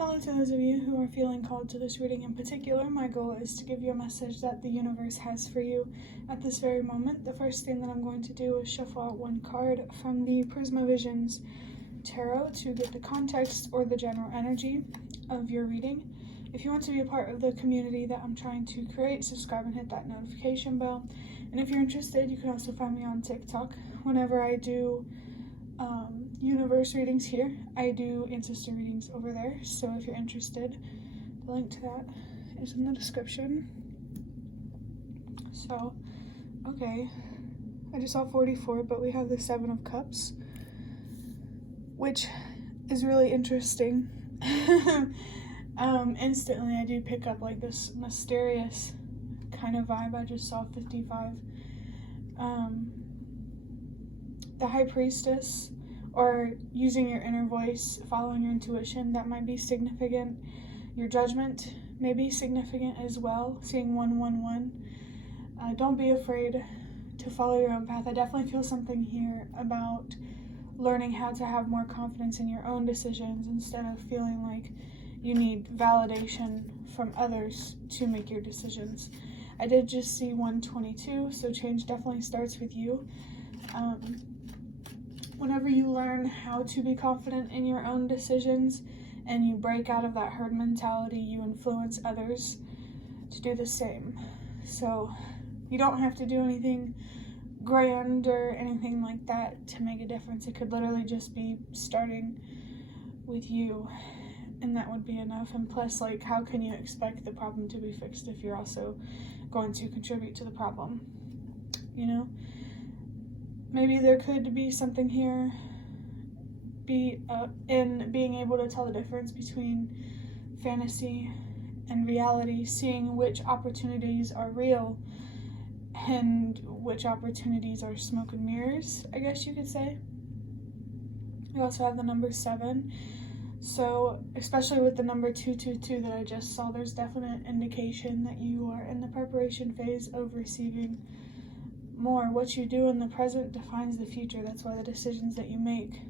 Hello to those of you who are feeling called to this reading in particular. My goal is to give you a message that the universe has for you at this very moment. The first thing that I'm going to do is shuffle out one card from the Prisma Visions Tarot to get the context or the general energy of your reading. If you want to be a part of the community that I'm trying to create, subscribe and hit that notification bell. And if you're interested, you can also find me on TikTok. Whenever I do universe readings here, I do ancestor readings over there. So if you're interested, the link to that is in the description. So, okay, I just saw 44, but we have the 7 of Cups, which is really interesting. Instantly I do pick up like this mysterious kind of vibe. I just saw 55. The High Priestess, or using your inner voice, following your intuition, that might be significant. Your judgment may be significant as well, seeing 111. Don't be afraid to follow your own path. I definitely feel something here about learning how to have more confidence in your own decisions instead of feeling like you need validation from others to make your decisions. I did just see 122, so change definitely starts with you. Whenever you learn how to be confident in your own decisions and you break out of that herd mentality, you influence others to do the same. So you don't have to do anything grand or anything like that to make a difference. It could literally just be starting with you, and that would be enough. And plus, like, how can you expect the problem to be fixed if you're also going to contribute to the problem, you know? Maybe there could be something here in being able to tell the difference between fantasy and reality, seeing which opportunities are real and which opportunities are smoke and mirrors, I guess you could say. We also have the number 7. So, especially with the number 222 that I just saw, there's definite indication that you are in the preparation phase of receiving more. What you do in the present defines the future. That's why the decisions that you make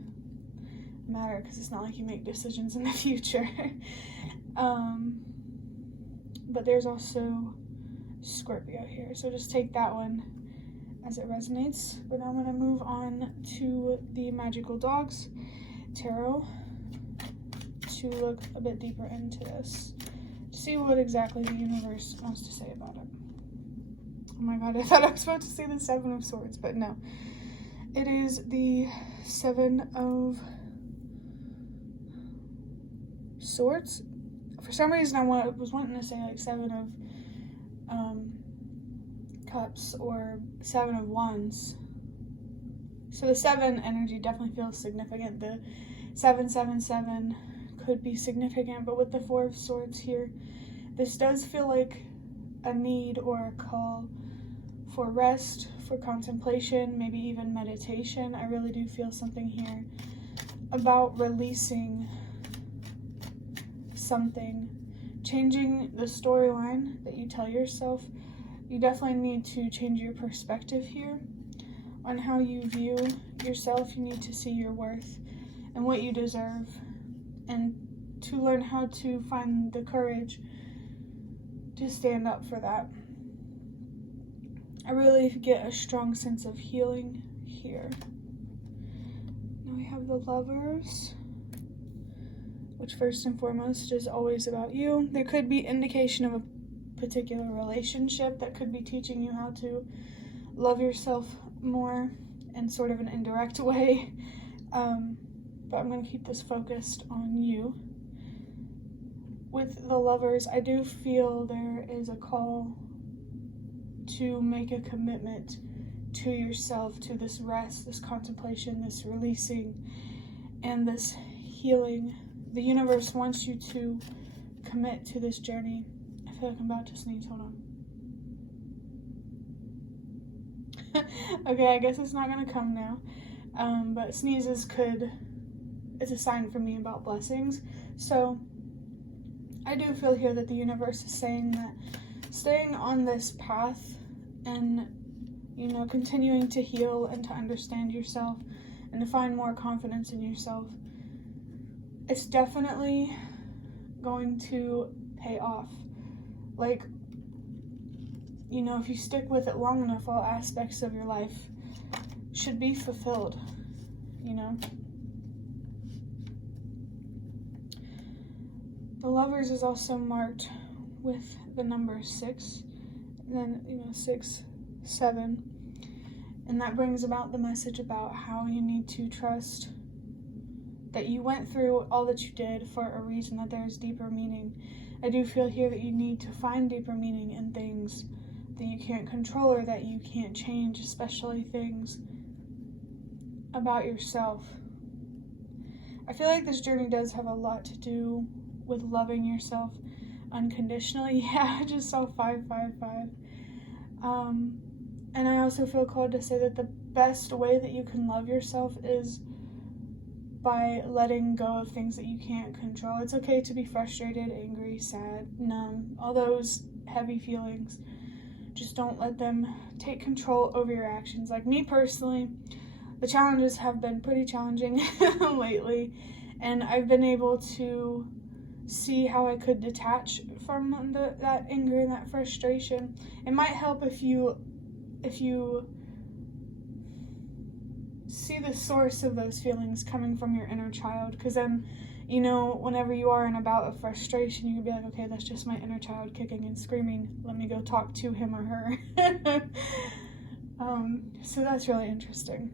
matter, because it's not like you make decisions in the future. But there's also Scorpio here, so just take that one as it resonates. But now I'm going to move on to the Magical Dogs Tarot to look a bit deeper into this, see what exactly the universe wants to say about it. Oh my god, I thought I was supposed to see the 7 of Swords, but no. It is the 7 of Swords. For some reason, I was wanting to say like 7 of Cups or 7 of Wands. So the 7 energy definitely feels significant. The 777 could be significant, but with the 4 of Swords here, this does feel like a need or a call for rest, for contemplation, maybe even meditation. I really do feel something here about releasing something, changing the storyline that you tell yourself. You definitely need to change your perspective here on how you view yourself. You need to see your worth and what you deserve, and to learn how to find the courage to stand up for that. I really get a strong sense of healing here. Now we have the Lovers, which first and foremost is always about you. There could be indication of a particular relationship that could be teaching you how to love yourself more in sort of an indirect way. But I'm going to keep this focused on you. With the Lovers, I do feel there is a call to make a commitment to yourself, to this rest, this contemplation, this releasing, and this healing. The universe wants you to commit to this journey. I feel like I'm about to sneeze. Hold on. Okay, I guess it's not going to come now. But sneezes it's a sign for me about blessings. So I do feel here that the universe is saying that staying on this path and, you know, continuing to heal and to understand yourself and to find more confidence in yourself, it's definitely going to pay off. Like, you know, if you stick with it long enough, all aspects of your life should be fulfilled, you know. The Lovers is also marked with the number 6, and then, you know, 6, 7, and that brings about the message about how you need to trust that you went through all that you did for a reason, that there's deeper meaning. I do feel here that you need to find deeper meaning in things that you can't control or that you can't change, especially things about yourself. I feel like this journey does have a lot to do with loving yourself unconditionally. Yeah, I just saw 555. And I also feel called to say that the best way that you can love yourself is by letting go of things that you can't control. It's okay to be frustrated, angry, sad, numb, all those heavy feelings. Just don't let them take control over your actions. Like me personally, the challenges have been pretty challenging lately, and I've been able to see how I could detach from that anger and that frustration. It might help if you see the source of those feelings coming from your inner child, because then, you know, whenever you are in a bout of frustration, you can be like, okay, that's just my inner child kicking and screaming. Let me go talk to him or her. So that's really interesting.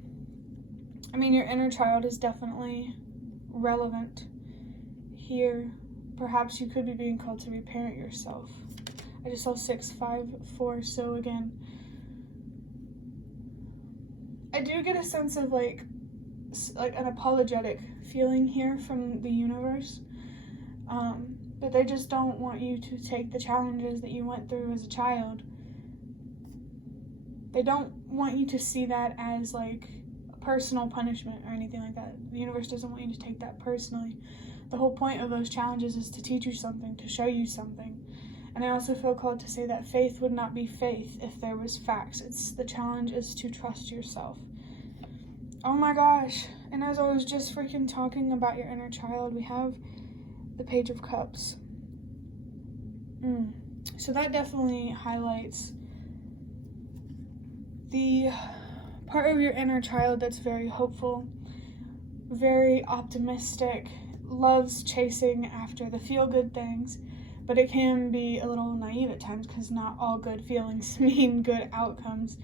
I mean, your inner child is definitely relevant here. Perhaps you could be being called to reparent yourself. I just saw 654, so again, I do get a sense of like an apologetic feeling here from the universe, but they just don't want you to take the challenges that you went through as a child. They don't want you to see that as like a personal punishment or anything like that. The universe doesn't want you to take that personally. The whole point of those challenges is to teach you something, to show you something. And I also feel called to say that faith would not be faith if there was facts. The challenge is to trust yourself. Oh my gosh. And as I was just freaking talking about your inner child, we have the Page of Cups. So that definitely highlights the part of your inner child that's very hopeful, very optimistic, loves chasing after the feel-good things, but it can be a little naive at times because not all good feelings mean good outcomes.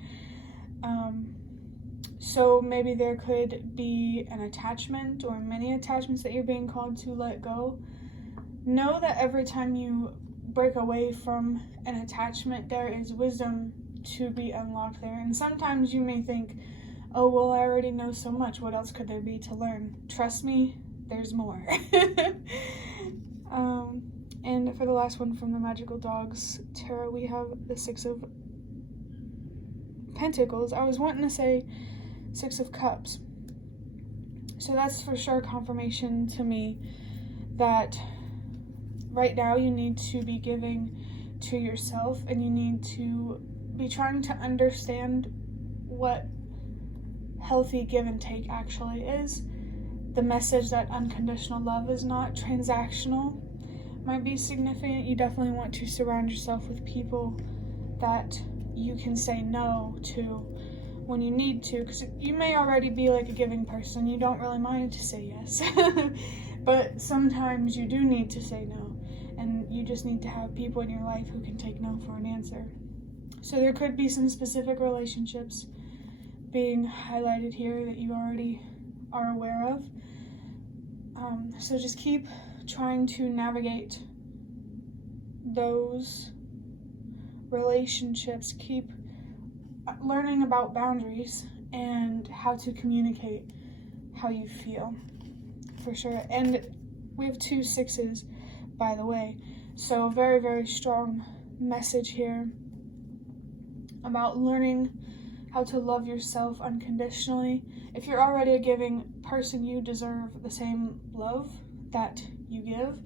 So maybe there could be an attachment or many attachments that you're being called to let go. Know that every time you break away from an attachment, there is wisdom to be unlocked there. And sometimes you may think, oh, well, I already know so much. What else could there be to learn? Trust me, there's more. And for the last one from the Magical Dogs Tarot, we have the 6 of Pentacles. I was wanting to say 6 of Cups. So that's for sure confirmation to me that right now you need to be giving to yourself, and you need to be trying to understand what healthy give and take actually is. The message that unconditional love is not transactional might be significant. You definitely want to surround yourself with people that you can say no to when you need to, because you may already be like a giving person. You don't really mind to say yes. But sometimes you do need to say no, and you just need to have people in your life who can take no for an answer. So there could be some specific relationships being highlighted here that you already are aware of. So just keep trying to navigate those relationships. Keep learning about boundaries and how to communicate how you feel, for sure. And we have 2 6s, by the way. So very, very strong message here about learning how to love yourself unconditionally. If you're already a giving person, you deserve the same love that you give.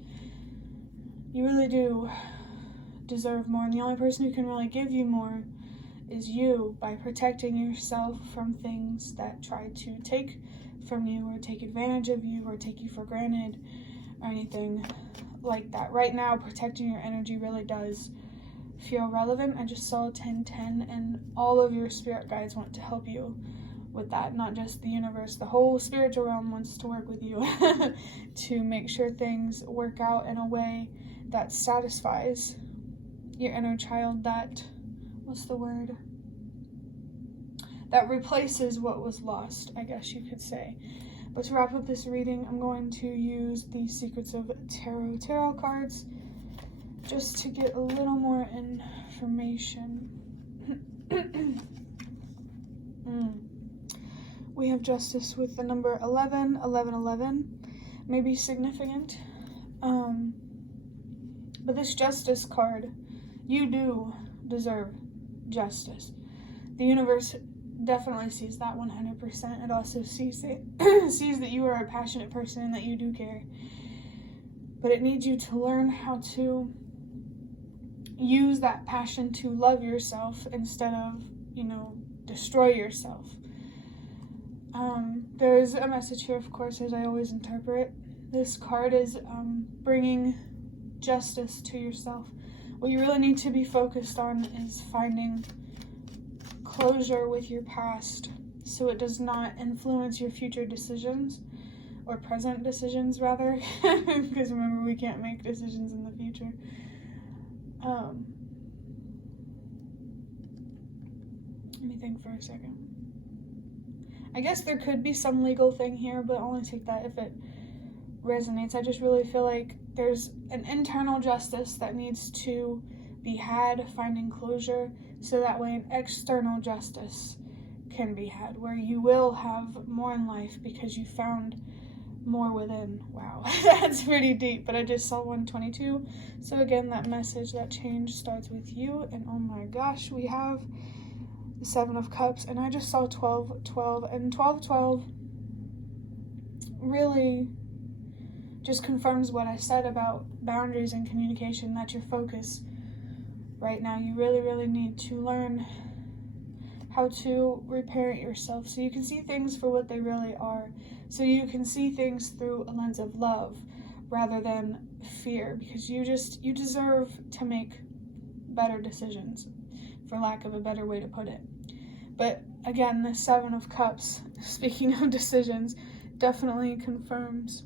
You really do deserve more, and the only person who can really give you more is you, by protecting yourself from things that try to take from you or take advantage of you or take you for granted or anything like that. Right now, protecting your energy really does feel relevant. I just saw 1010, and all of your spirit guides want to help you with that. Not just the universe, the whole spiritual realm wants to work with you to make sure things work out in a way that satisfies your inner child, that, what's the word? That replaces what was lost, I guess you could say. But to wrap up this reading, I'm going to use the Secrets of Tarot cards just to get a little more information. We have Justice with the number 11, 11, 11. Maybe significant. But this Justice card, you do deserve justice. The universe definitely sees that 100%. It also sees that you are a passionate person and that you do care. But it needs you to learn how to use that passion to love yourself instead of, destroy yourself. There's a message here, of course, as I always interpret. This card is bringing justice to yourself. What you really need to be focused on is finding closure with your past so it does not influence your future decisions, or present decisions rather, because remember, we can't make decisions in the future. Let me think for a second. I guess there could be some legal thing here, but only take that if it resonates. I just really feel like there's an internal justice that needs to be had, finding closure, so that way an external justice can be had, where you will have more in life because you found more within. Wow, that's pretty deep, but I just saw 122. So again, that message, that change starts with you. And oh my gosh, we have the 7 of Cups, and I just saw 12, 12, and 12, 12 really just confirms what I said about boundaries and communication. That's your focus right now. You really, really need to learn how to reparent yourself so you can see things for what they really are. So you can see things through a lens of love rather than fear, because you deserve to make better decisions, for lack of a better way to put it. But again, the 7 of Cups, speaking of decisions, definitely confirms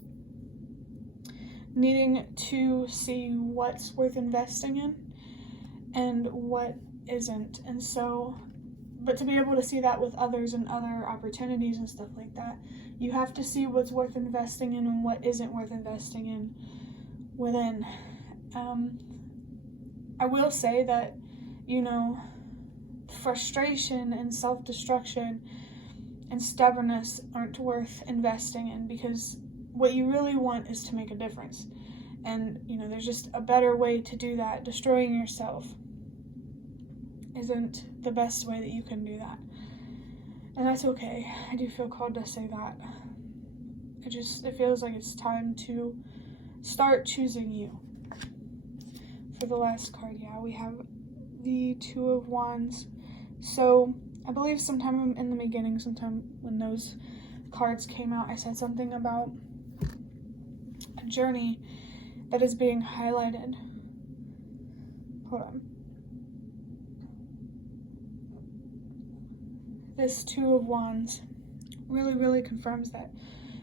needing to see what's worth investing in and what isn't. And so, but to be able to see that with others and other opportunities and stuff like that, you have to see what's worth investing in and what isn't worth investing in within. I will say that, frustration and self-destruction and stubbornness aren't worth investing in, because what you really want is to make a difference. And, there's just a better way to do that. Destroying yourself isn't the best way that you can do that. And that's okay. I do feel called to say that. It feels like it's time to start choosing you. For the last card, we have the 2 of Wands. So I believe sometime in the beginning, sometime when those cards came out, I said something about a journey that is being highlighted. Hold on. This 2 of Wands really, really confirms that.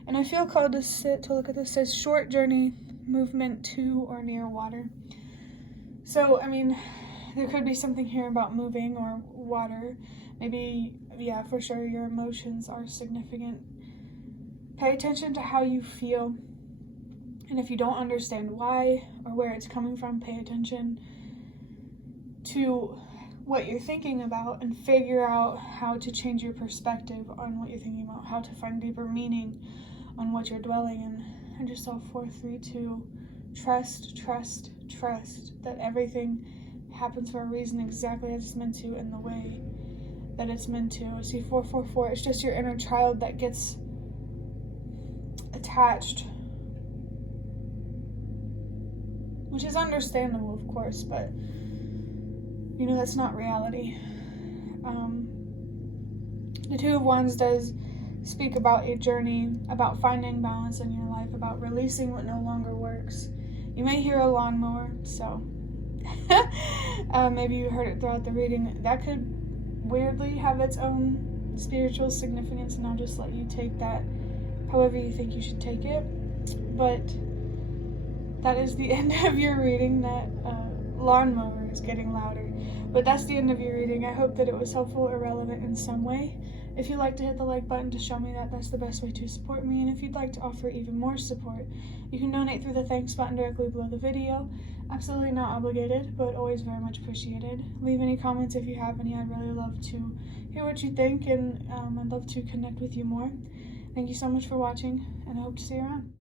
And I feel called to look at this. It says short journey, movement to or near water. So, there could be something here about moving or water. Maybe, for sure, your emotions are significant. Pay attention to how you feel. And if you don't understand why or where it's coming from, pay attention to what you're thinking about and figure out how to change your perspective on what you're thinking about, how to find deeper meaning on what you're dwelling in. I just saw 4, 3, 2. Trust that everything happens for a reason, exactly as it's meant to, in the way that it's meant to. I see 4, 4, 4. It's just your inner child that gets attached, which is understandable, of course, but that's not reality. The 2 of Wands does speak about a journey, about finding balance in your life, about releasing what no longer works. You may hear a lawnmower, so maybe you heard it throughout the reading. That could weirdly have its own spiritual significance, and I'll just let you take that however you think you should take it. But that is the end of your reading. That lawnmower is getting louder. But that's the end of your reading. I hope that it was helpful or relevant in some way. If you'd like to hit the like button to show me that, that's the best way to support me. And if you'd like to offer even more support, you can donate through the thanks button directly below the video. Absolutely not obligated, but always very much appreciated. Leave any comments if you have any. I'd really love to hear what you think, and I'd love to connect with you more. Thank you so much for watching, and I hope to see you around.